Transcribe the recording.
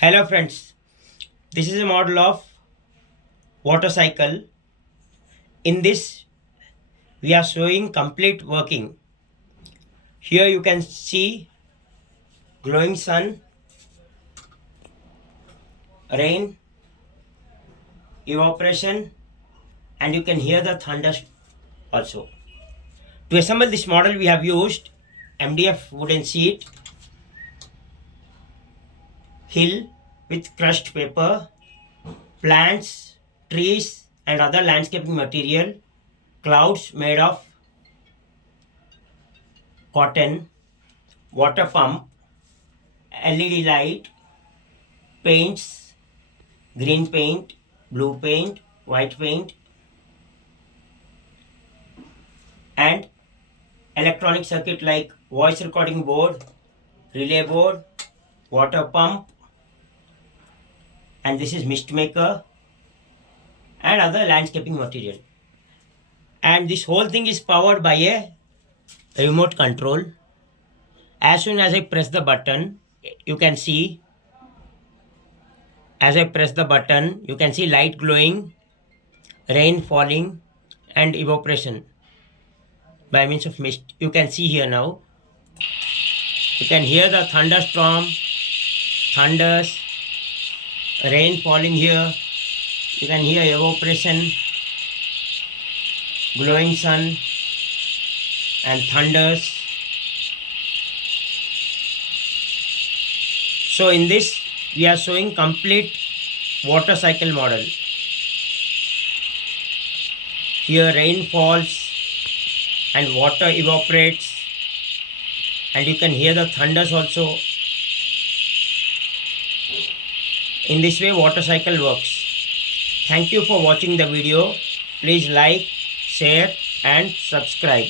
Hello friends, this is a model of water cycle. In this we are showing complete working. Here you can see glowing sun, rain, evaporation, and you can hear the thunder also. To assemble this model we have used MDF wooden sheet, hill with crushed paper, plants, trees and other landscaping material, clouds made of cotton, water pump, LED light, paints, green paint, blue paint, white paint, and electronic circuit like voice recording board, relay board, water pump, and this is mist maker and other landscaping material. And this whole thing is powered by a remote control. As soon as I press the button, you can see as I press the button, you can see light glowing, rain falling, and evaporation by means of mist. You can see here now. You can hear the thunderstorm, thunders, rain falling here. You can hear evaporation, glowing sun, and thunders. So in this, we are showing complete water cycle model. Here rain falls and water evaporates, and you can hear the thunders also. In this way water cycle works. Thank you for watching the video. Please like, share and subscribe.